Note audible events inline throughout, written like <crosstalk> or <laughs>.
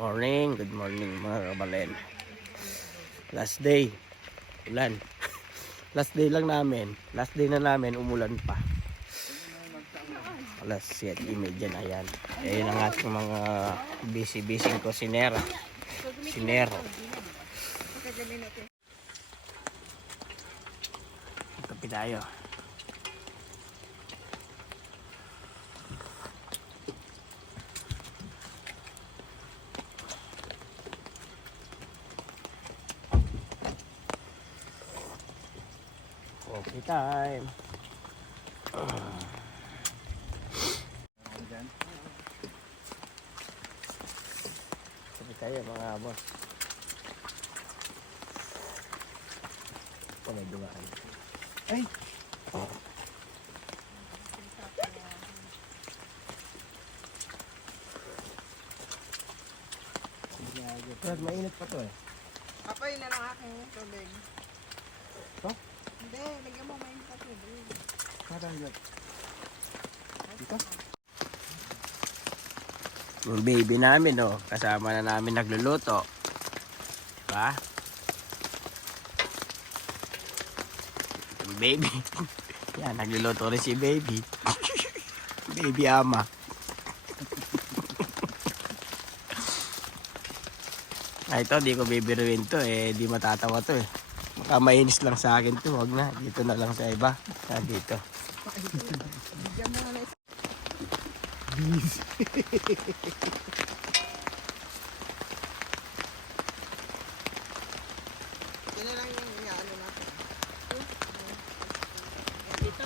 morning, good morning mga kabalen. Last day, ulan. <laughs> Last day lang namin, last day na namin, umulan pa. Alas 7.30 na yan. Ayun ang ating mga busy-busy kusinera. Sinero. Kapi tayo. Coffee time. Coffee tayo mga boss. Ito may dumaan. Ay! Brad, mainit pa to eh. Apoy na lang aking tubig. Hindi, lagyan mo main pa tubig. Yun. Dito? Yung baby namin, oh. Kasama na namin nagluluto. Diba? Yung baby. <laughs> Yan, nagluluto rin si baby. <laughs> baby ama. Ay, <laughs> ito, di ko bibiruin to eh. Di matatawa to eh. Baka mainis lang sa akin to. Huwag na. Dito na lang sa iba. Ah, dito. Bigyan <laughs> mo na lang. Yun na lang yung inaano natin. Dito?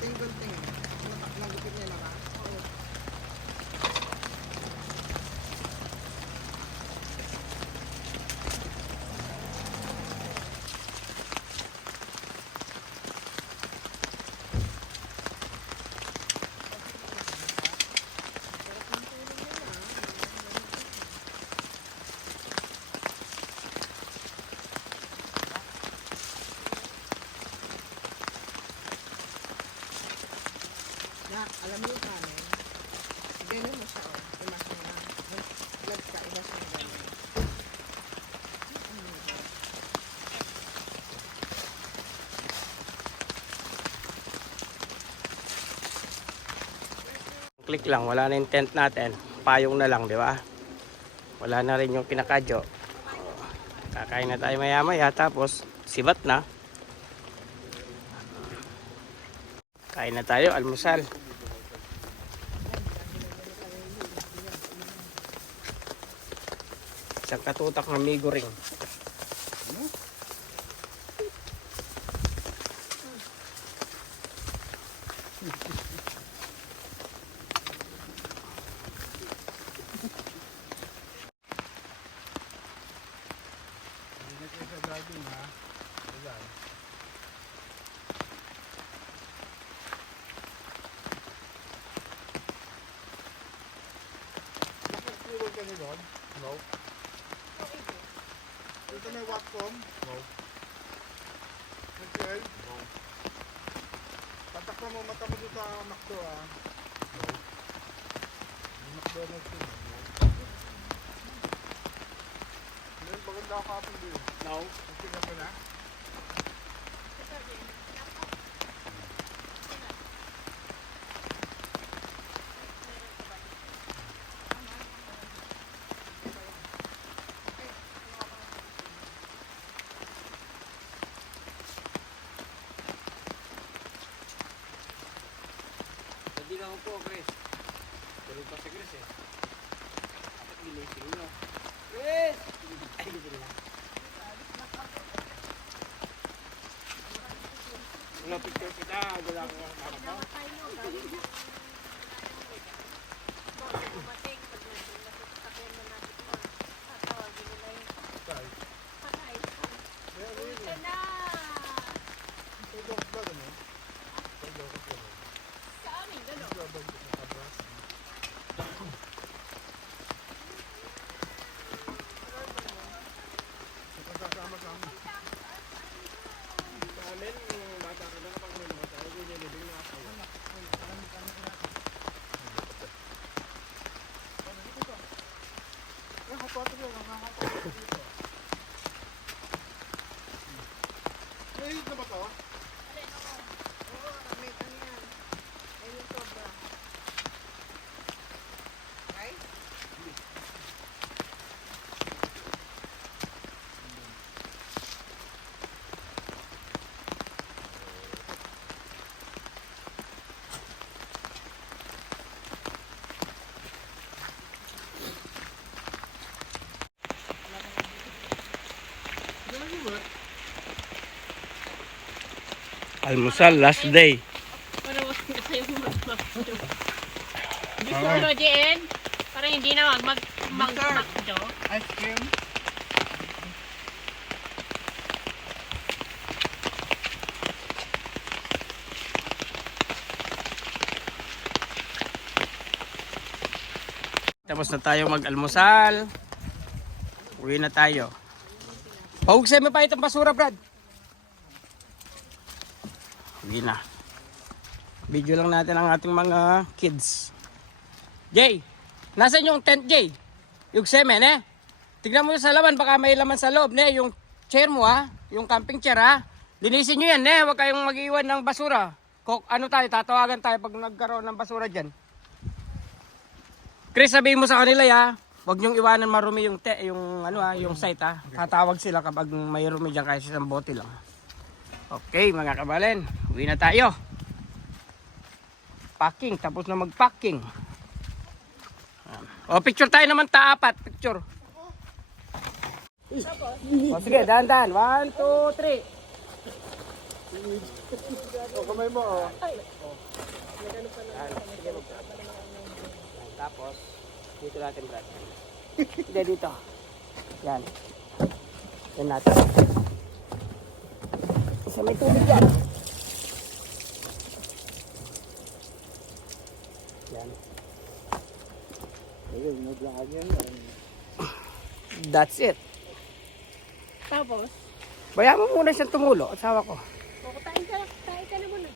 Single thing. Nagupit niya na ba? Oo. Na, alam mo yung kanin? Ganun mo siya, oh. Imas mo na. Lag ka, imas mo na ganun. Click lang, wala na yung tent natin. Payong na lang, di ba? Wala na rin yung kinakadyo. Kakain na tayo maya maya tapos sibat na. Kain na tayo, almusal. Isang katutak ng migo ring. Hindi na kayo sa driving ha. Ayan. Nakapulog ka ni Ron? No. Dito may Watcom? No. Michael? No. Tatakpan mo mata mo dito sa McDo ah. No. May McDonald's yun. No. Ngayon, maganda ako kapag din. No. Tingnan mo na. Hindi na po, Chris. Tulog pa si Chris eh. Dapat ginising nyo. Chris! Ay, dito na. Wala picture kita. Wala ko mama ko. Guys. Kaya rin eh. Tulog ba ganun? Tulog ka ganun. Sa amin, gano'n. Tulog ka sa kabras. Patro yan, nakakapagod dito. Nahihit na ba to? Almusal, last day. Para wag na tayo mag-makdo. Gusto mo, Jen? Para hindi na mag mag mag-makdo. Ice cream? Tapos na tayo mag-almusal. Uwi na tayo. Pahugsay mo pa itong basura, Brad. Uwi na. Video lang natin ang ating mga kids. Jay, nasan yung tent, Jay? Yung semen, eh? Tignan mo sa laman, baka may laman sa loob, ne? Yung chair mo, ha? Yung camping chair, ha? Linisin nyo yan, ne? Huwag kayong mag-iwan ng basura. Kok, ano tayo, tatawagan tayo pag nagkaroon ng basura dyan. Chris, sabihin mo sa kanila ya, wag niyong iwanan marumi yung te, yung ano ah, yung site ah. Tatawag sila kapag may rumi diyan kahit isang bote lang. Okay, mga kabalen, uwi na tayo. Packing, tapos na mag-packing. O, picture tayo naman ta-apat, picture. O, sige, dahan-dahan. One, two, three. O, kamay mo, oh. Tapos, dito natin, Brad. Hindi, dito. Yan. Yan natin. Isa may tubig yan. Yan. Ayun, naglaan yan. That's it. Tapos, Bayaan mo muna siyang tumulo, asawa ko. kukutain ka, kain ka na muna.